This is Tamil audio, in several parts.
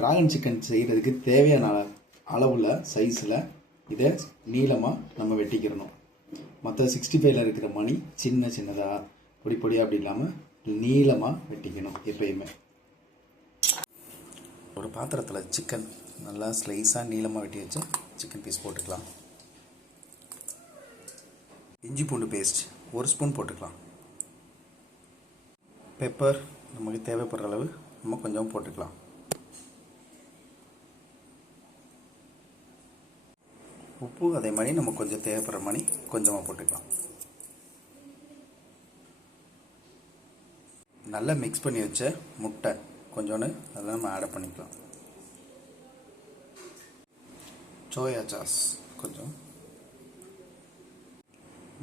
டிராகன் சிக்கன் செய்கிறதுக்கு தேவையான அளவில் சைஸில் இதை நீளமாக நம்ம வெட்டிக்கிறணும். மற்ற 65ல் இருக்கிற மணி சின்ன சின்னதாக பொடி பொடியாக அப்படி இல்லாமல் நீளமாக வெட்டிக்கணும். எப்பயுமே ஒரு பாத்திரத்தில் சிக்கன் நல்லா ஸ்லைஸாக நீளமாக வெட்டி வச்சு சிக்கன் பீஸ் போட்டுக்கலாம். இஞ்சி பூண்டு பேஸ்ட் 1 ஸ்பூன் போட்டுக்கலாம். பெப்பர் நமக்கு தேவைப்படுற அளவு நம்ம கொஞ்சம் போட்டுக்கலாம். உப்பு அதே மாதிரி நம்ம கொஞ்சம் தேவைப்படுற மாதிரி கொஞ்சமாக போட்டுக்கலாம். நல்லா மிக்ஸ் பண்ணி வச்ச முட்டை கொஞ்சோன்னு அதெல்லாம் நம்ம ஆட் பண்ணிக்கலாம். சோயா சாஸ் கொஞ்சம்,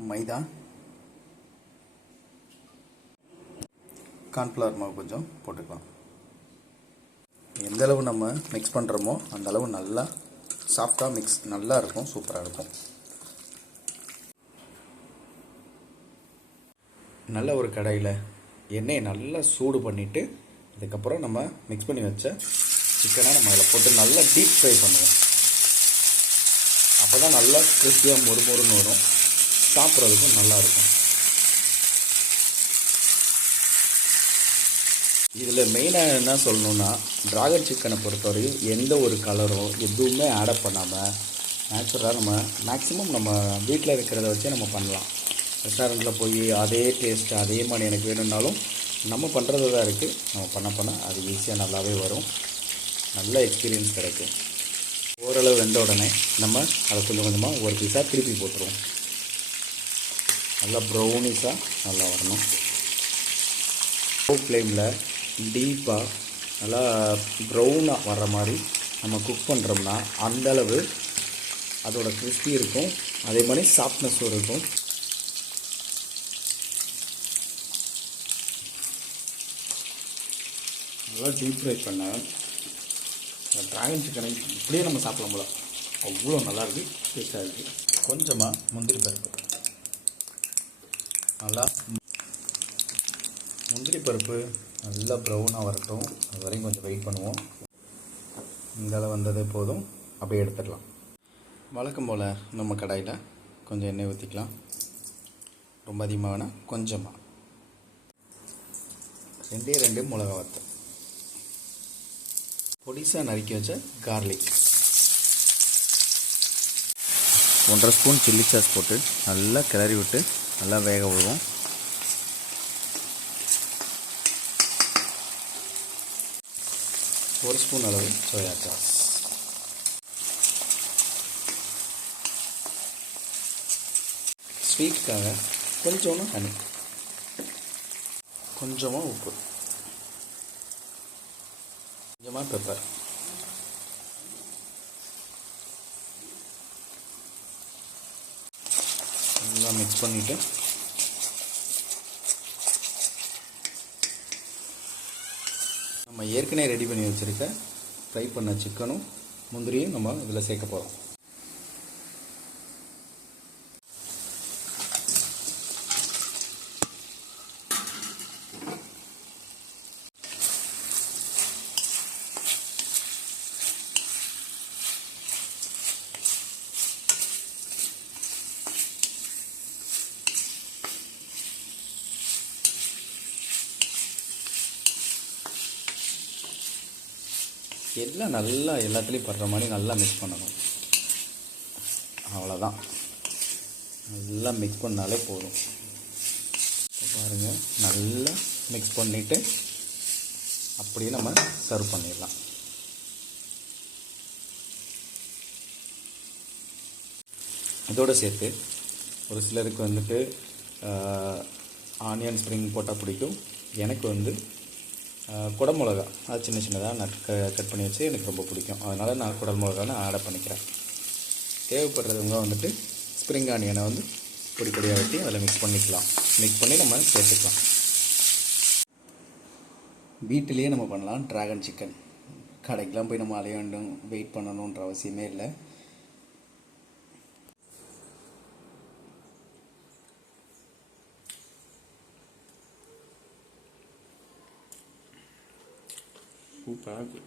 மைதா, கார்ன்ஃப்ளவர் மாவு கொஞ்சம் போட்டுக்கலாம். எந்த அளவு நம்ம மிக்ஸ் பண்ணுறோமோ அந்த அளவு நல்லா சாஃப்டாக மிக்ஸ் நல்லா இருக்கும், சூப்பராக இருக்கும். நல்ல ஒரு கடாயில் எண்ணெயை நல்லா சூடு பண்ணிவிட்டு அதுக்கப்புறம் நம்ம மிக்ஸ் பண்ணி வச்ச சிக்கனை நம்ம அதில் போட்டு நல்லா டீப் ஃப்ரை பண்ணுவோம். அப்போ தான் நல்லா கிறிஸ்பியாக மொறுமொறுன்னு வரும், சாப்பிட்றதுக்கும் நல்லாயிருக்கும். இதில் மெயினாக என்ன சொல்லணுன்னா, டிராகன் சிக்கனை பொறுத்தவரையும் எந்த ஒரு கலரும் எதுவுமே ஆட் பண்ணாமல் நேச்சுரலாக நம்ம மேக்ஸிமம் நம்ம வீட்டில் இருக்கிறத வச்சே நம்ம பண்ணலாம். ரெஸ்டாரண்ட்டில் போய் அதே டேஸ்ட் அதே மாதிரி எனக்கு வேணும்னாலும் நம்ம பண்ணுறது தான் இருக்குது. நம்ம பண்ண அது ஈஸியாக நல்லாவே வரும், நல்ல எக்ஸ்பீரியன்ஸ் கிடைக்கும். ஓரளவு வெந்த உடனே நம்ம அதை கொஞ்சம் கொஞ்சமாக ஒரு பீஸாக திருப்பி போட்டுருவோம். நல்லா ப்ரௌனிஸாக நல்லா வரணும். லோ ஃப்ளேமில் டீப்பாக நல்லா ப்ரௌனாக வர்ற மாதிரி நம்ம குக் பண்ணுறோம்னா அந்தளவு அதோட கிறிஸ்பி இருக்கும், அதே மாதிரி சாஃப்ட்னஸும் இருக்கும். நல்லா டீப் ஃப்ரை பண்ண டிராகன் சிக்கனை இப்படியே நம்ம சாப்பிடலாம் போல, அவ்வளோ நல்லாயிருக்கு, டேஸ்ட்டாக இருக்குது. கொஞ்சமாக முந்திரி பருப்பு, நல்லா முந்திரி பருப்பு நல்லா ப்ரௌனாக வரட்டும், அது வரைக்கும் கொஞ்சம் வெயிட் பண்ணுவோம். இந்தளவு வந்ததே போதும், அப்படியே எடுத்துடலாம். வழக்கம் போல் நம்ம கடாயில் கொஞ்சம் எண்ணெய் ஊற்றிக்கலாம். ரொம்ப அதிகமாக வேணால் கொஞ்சமாக. 2 மிளகா வத்தல், பொடிசாக நறுக்கி வச்ச கார்லிக், 1.5 ஸ்பூன் சில்லி சாஸ் போட்டு நல்லா கிளறி விட்டு நல்லா வேக விடுவோம். 1 ஸ்பூன் அளவு சோயா சாஸ், ஸ்வீட்டுக்காக கொஞ்சோன்னு ஹனி, கொஞ்சமாக உப்பு, கொஞ்சமாக பெப்பர். நல்லா மிக்ஸ் பண்ணிவிட்டு நம்ம ஏற்கனவே ரெடி பண்ணி வச்சுருக்க ஃப்ரை பண்ண சிக்கனும் முந்திரியும் நம்ம இதில் சேர்க்க போகிறோம். எல்லாம் நல்லா எல்லாத்துலேயும் படுற மாதிரி நல்லா மிக்ஸ் பண்ணணும். அவ்வளோதான், நல்லா மிக்ஸ் பண்ணாலே போதும். பாருங்கள், நல்லா மிக்ஸ் பண்ணிவிட்டு அப்படியே நம்ம சர்வ் பண்ணிடலாம். இதோடு சேர்த்து ஒரு சிலருக்கு வந்துட்டு ஆனியன் ஸ்ப்ரிங் போட்டால் பிடிக்கும். எனக்கு குடமிளகா அது சின்ன சின்னதாக கட் பண்ணி வச்சு எனக்கு ரொம்ப பிடிக்கும். அதனால் நான் குடமிளகாவை ஆட் பண்ணிக்கிறேன். தேவைப்படுறவங்க ஸ்ப்ரிங் ஆனியனை பொடி பொடியாக வெட்டி அதில் மிக்ஸ் பண்ணிக்கலாம். மிக்ஸ் பண்ணி நம்ம சேர்த்துக்கலாம். வீட்டிலேயே நம்ம பண்ணலாம் டிராகன் சிக்கன். கடைக்கெலாம் போய் நம்ம அலைய வேண்டும், வெயிட் பண்ணணுன்ற அவசியமே இல்லை. சூப்பராக இருக்குது.